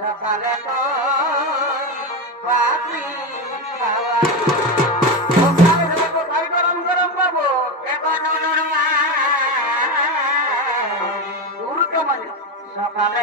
সকালে তো পাখি খাওয়া গরম গরম পাবো এখন সকালে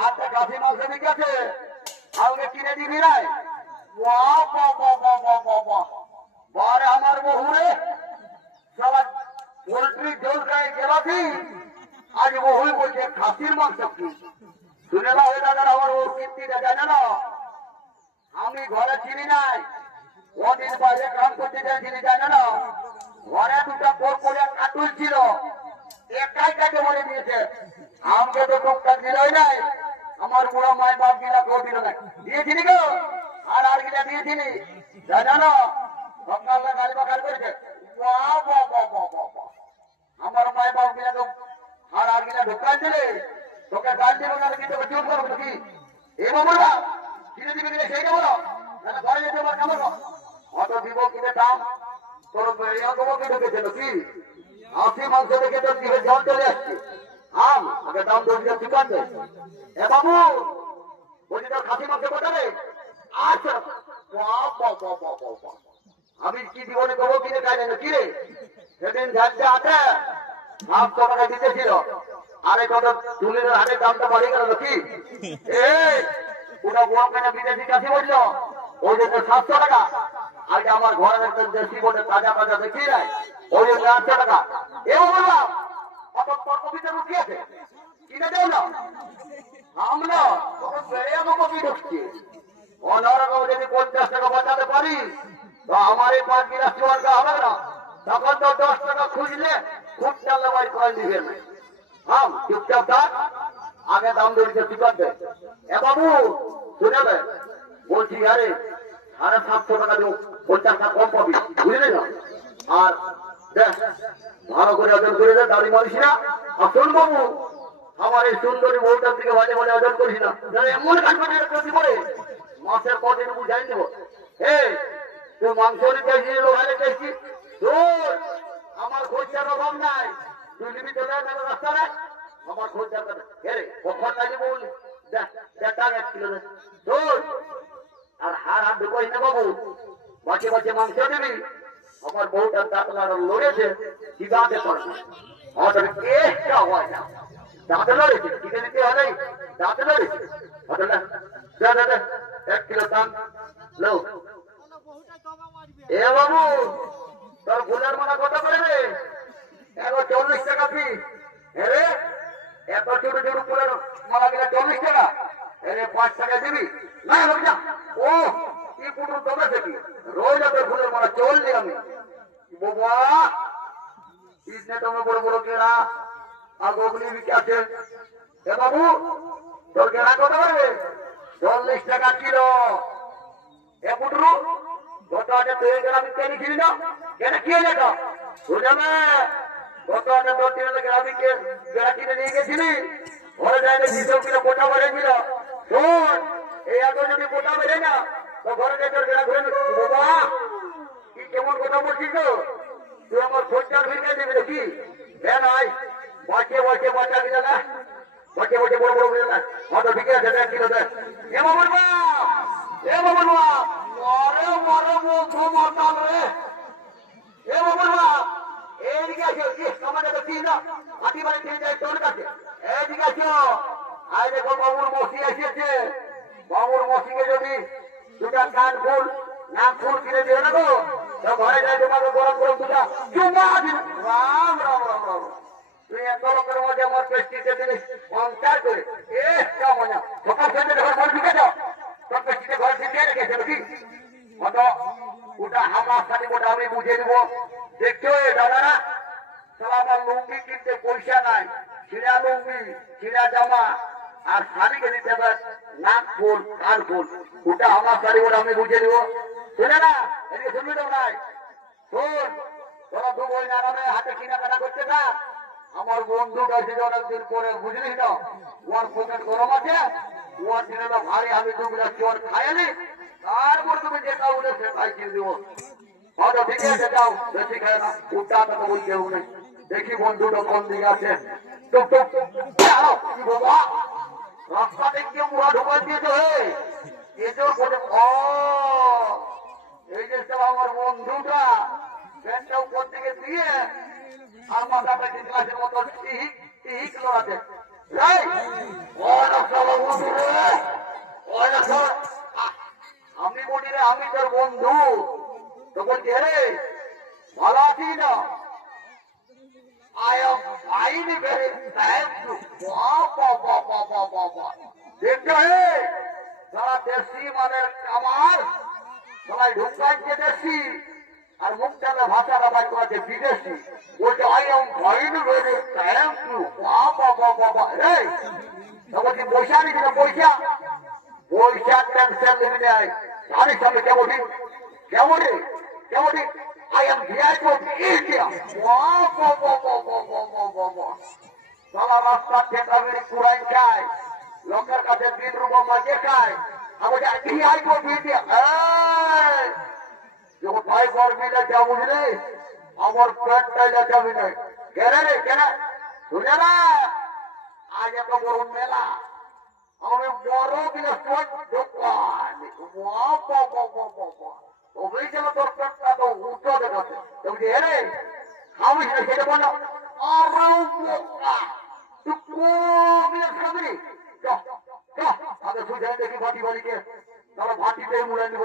হাতে কাঠি মাংস দিকে আছে আমাকে কিনে দিবি নাই বারে আমার বহুরে সবাই পোল্ট্রি ঝোল খাই গেলাছি আজ বহুই বলছে খাসির মাংস কি শুনে না ওই দাদার আমার ওর কীর্তিটা জানে না আমি ঘরে চিনি নাই ওদিন বাইরে কাম করতে যাই চিনি জানে না ঘরে দুটা করে কাটুল ছিল একাই কাকে বলে দিয়েছে আমাকে তো টুকটাক দিলই নাই আমার বুড়ো মায় বাপ গিলা কেউ দিল না দিয়েছিনি গো আর গিলা দিয়েছিনি জানো সকালে গাড়ি বাকার করেছে আমার মায় বাপ গিলা তো আর গিলা ঢোকান দিলে তোকে গাল দিল না কিন্তু চুপ করবো কি এবার বলবা কিনে দিবে কিনে সেইটা বলো ঘরে যেতে পার কেমন অত দিব কিনে দাম তোর দেবো কি ঢুকেছিল কি আশি মাংস দেখে তোর দিকে জল চলে আসছে আম আগে দাম ধরে দোকান দেয় এ বাবু বলছি তোর খাসি মাংস কোথাবে আচ্ছা আমি কি জীবনে দেবো কিনে খাই না কিরে সেদিন যাচ্ছে আছে 500 টাকা দিতেছিল আরে কত চুলের হাটের দামটা বাড়িয়ে গেল কি ওটা বড় কেনা বিদেশি কাশি বললো ওই জন্য 700 টাকা আগে আমার ঘরের একটা দেশি বলে তাজা তাজা দেখি নাই ওই জন্য 800 টাকা এবার বললাম কত কবিতা রুটি আছে কিনে দেও না আমরা তখন বেড়ে আমাকে কি ঢুকছি অন্যরকম যদি 50 টাকা বাঁচাতে পারি তো আমার এই 5 গিলাস চুয়ারটা হবে না তখন তো 10 টাকা খুঁজলে খুব চাল্লা বাড়ি করে দিবে না হাম চুপচাপ থাক আগে দাম ধরেছে কি করবে এ বাবু শুনে বলছি আরে 750 টাকা দেবো 50 টাকা কম পাবি বুঝলি না আর দেখ ভালো করে ওজন করে দেয় দাড়ি মারিস না আর শোন বাবু আমার এই সুন্দরী বউটার দিকে মাঝে মাঝে ওজন করিস না এমন কাটবে করে মাসের কদিন বুঝাই নেব তুই মাংস নিতে লোহারে চাইছি তোর আমার খরচার অভাব নাই তুই নিবি চলে রাস্তা নাই আমার খরচার কথা রে কখন লাগে বল দেখ 1 কিলো তোর আর হাত ঢুকাই না বাবু বাঁচে বাঁচে মাংস দিবি আমার বউটার দাঁতলার লড়েছে কি দাঁতে পড়ে না আমাদের কেসটা হয় না দাঁতে লড়েছে টিকে দিতে হবে দাঁতে লড়েছে দাদা 1 কিলো দাম লো এ বাবু তোর ফুলের মালা কত করে রে 40 টাকা ফি রে এত ছোট ছোট ফুলের মালা গেলে 40 টাকা এরে 5 টাকা দিবি না না ও কি পুরো তবে থেকে রোজ এত ফুলের মালা চললি আমি বাবা इसने तो मैं बड़ो बड़ो केरा আর গোগলি বিকে আছে এ বাবু তোর কেনা কত করে 40 টাকা কিলো এ পুটরু গত আগে তুই কেনা বিকে নিছিলি না কেনা কি হলো এটা বুঝাবে গত আগে তোর কিনে কেনা বিকে কেনা কিনে নিয়ে গেছিলি ঘরে যাই দেখি 2 কিলো কোটা বেড়েছিল শোন এই এত যদি কোটা বেড়ে না তো ঘরে যাই তোর কেনা ঘুরে বাবা কি কেমন কথা বলছিস তো তুই আমার খোঁজটার ভিড়ে দিবি দেখি হ্যাঁ নয় বসে বসে বাচ্চা কিনা না বসে বসে বড় বড় কিনা না হয়তো বিকে আছে 1 কিলো দেখ এ বলবা আরে বড় মুখ মাতাল রে এ বলবা এইদিকে আসো কি আমাদের তো চিনা হাতি বাড়ি থেকে যাই তোর কাছে এইদিকে আসো আই দেখো বাবুর মসি এসেছে বাবুর মসিকে যদি দুটা কান ফুল নাক ফুল কিনে দিয়ে না গো তো ঘরে যাই তোমাকে গরম গরম দুটা চুমা দিন। রাম রাম রাম রাম। তুই এত লোকের মধ্যে আমার পেস্টিতে দিলিস অন্তর করে। কেমন সকাল সন্ধ্যে ঘর ঘর ঢুকে যাও, তোর পেস্টিতে ঘর ঢুকে রেখেছে নাকি? কত ওটা আমার সাথে ওটা আমি বুঝে দিব। দেখছো দাদারা, সব আমার লুঙ্গি কিনতে পয়সা নাই, ছিঁড়া লুঙ্গি ছিঁড়া জামা আর শাড়ি কিনে দেবে নাক ফুল কান ফুল, ওটা আমার শাড়ি ওটা আমি বুঝে দিব। শুনে না, এদিকে শুনবি তো নাই? শোন, তোরা দু বই নামে হাতে কেনাকাটা করতে না। আমার বন্ধু গেছে অনেকদিন পরে, বুঝলিস না? ওর পকেট গরম আছে, ওর দিনে ভারী আমি দু গ্লাস চোর খাইনি, তারপর তুমি যেটা উঠে সে খাই কিনে দিব। হয়তো ঠিক আছে, যাও, বেশি খায় না, উঠটা তো বই কেউ নেই। দেখি বন্ধুটা কোন দিকে আছে। বাবা, রাস্তা থেকে মুড়া ঢুকাই দিয়েছে। এই যে আমার বন্ধুটা প্যান্টটা উপর দিকে দিয়ে আর মাথাটা গ্লাসের মতো টিহিক লড়াতে। আমি বলি রে, আমি তোর বন্ধু। তো বলছি রে, ভালো আছিস না? দেশি মানের কামার সবাই ঢুকাচ্ছে দেশি, আর মুখটা ভাষাটা বাই করেছে বিদেশি। বলছে I am fine very thank you. বলছি পয়সা নিবি না? পয়সা পয়সা টেনশন নিবি না। জানিস আমি কেমন ঠিক কেমন কেমন ঠিক I am here to India. সারা রাস্তা ঠেকাবিড়ি কুড়াই খায়, লোকের কাছে 3 রুপা মাঝে খায়। আমি আই টু ইন্ডিয়া। যখন ভাই করবি না যা বুঝলি, আমার পেটটাই যাবি না। কেনে রে কেন শুনে না? আজ এত বড় মেলা, আমি বড় বিলাস দোকান অভিযোগ তোর পেটটা তো উঠো দেখাচ্ছে। তুমি এরে খাবিস না সেটা বলো। আগে সুঝে দেখি ভাটি বাড়িকে, তাহলে ভাটিতে মুড়াই নিব।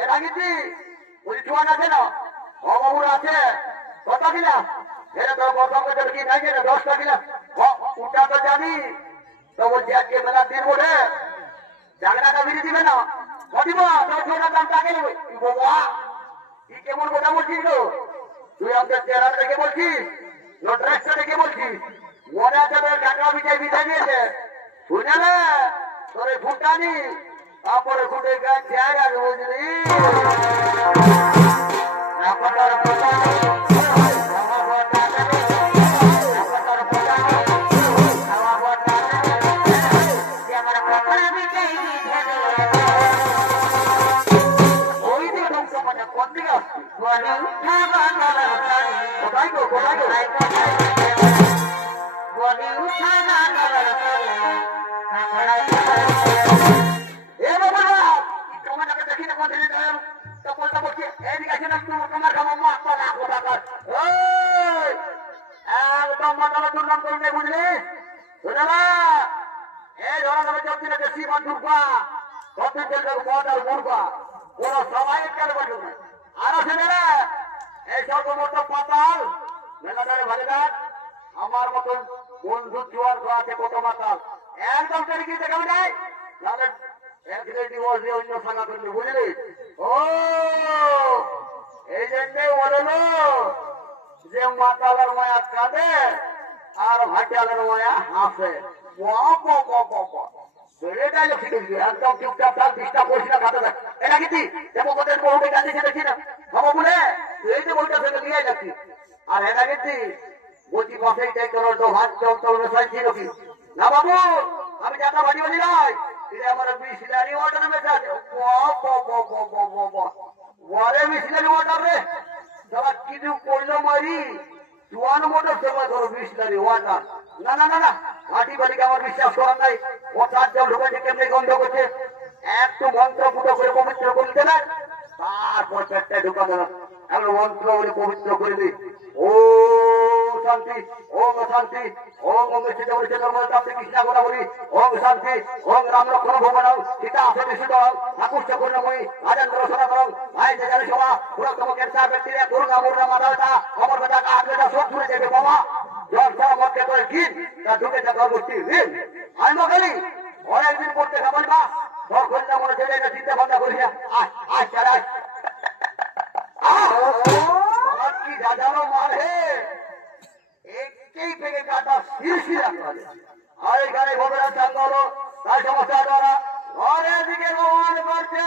এর আগে কি ওই চুয়ান আছে না, অবাবুর আছে, কত দিলাম? এরা তো বর্তমান কি নাই না, 10টা দিলাম। ওটা তো জানি। তো বলছি আজকে মেলার দিন বলে জাগনাটা বিড়ি দিবে না, দিব তোর দাম টাকে নেবে। বাবা কি কেমন কথা বলছিস তো? তুই আমাদের চেহারা দেখে বলছিস, ড্রেসটা দেখে বলছিস? মনে আছে তোর কাকা বিছাই বিছাই দিয়েছে, শুনে না? তোর ফুটানি তারপরে ফুটে গেছে আগে, বুঝলি? আমার মতন বন্ধু জোয়ার আছে কত মাতাল, একদম তারিখে দেখাবে নাই, তাহলে ডিভোর্স দিয়ে অন্য সাঙ্গা করবে, বুঝলি? ও এই জন্যে বললো যে মাতালের মায়া কাঁদে আর ভাটিয়ালের মায়া হাসে। একদম চুপচাপ থাক, ডিস্টার্ব করিস না, খাতে দেখ। এটা কি দেখো কোথায় বউকে কাঁদিছে দেখি না, বাবা বলে এই যে বইটা সেটা নিয়ে যাচ্ছি। আর এটা কিন্তু বলছি পাশেই তাই তোর ভাত চল মেশাই ছিল কি না বাবু, আমি যাতা বাড়ি বাড়ি নয়, এটা আমার মিশনারি ওয়াটার মেশাজ। বলে মিশনারি ওয়াটার রে, যারা কিছু করলো মারি জোয়ান মোটর সেবা করো মিশনারি ওয়াটার। না না না না, মাটি বাড়িকে আমার বিশ্বাস করার নাই। ও তার জল ঢুকেছে কেমনি গন্ধ করছে, একটু মন্ত্র ফুটো করে পবিত্র করতে না, তারপর পেটটা ঢুকাবে না। এখন মন্ত্র বলে পবিত্র করবি। ও শান্তি ওম শান্তি ওম অমৃত কৃষ্ণ গোদাবরী ওম শান্তি ওম রাম লক্ষ্মণ ভবন সীতা আসন বিশুদ্ধ ঠাকুর চকুর্ণময়ী রাজেন্দ্র সনাতন ভাই জানি সভা পুরোতম ক্যান্সার ব্যক্তিরা করুণা মুরনা মাথা ব্যথা অমর ব্যথা কাঠ ব্যথা সব ছুড়ে দেবে বাবা জল ছাড়া মতকে করে গীত তা ঢুকে থাকা গোষ্ঠী ঋণ আমি খালি অনেকদিন পড়তে খাবার না তখন না মনে চলে এটা চিন্তা ভাবনা করি না আজ চারাজ কি দাদারও মাল হে একই থেকে কাটা শীর্ষি রাখতে আর এখানে ভোগের চাঙ্গ হলো তাই সমস্যা দ্বারা ঘরের দিকে ভগবান করছে